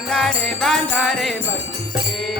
बांधारे बांधारे बांधा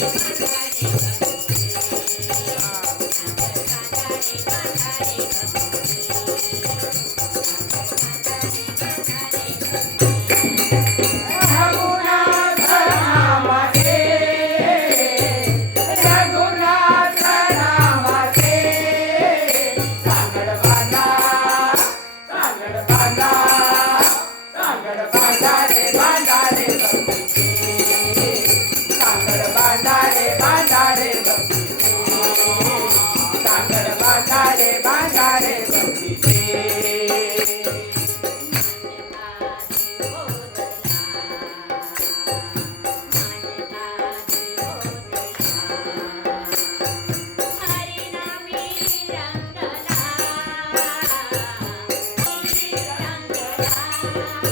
Bye. Música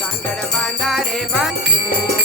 Bandare, Bandare, Bandare,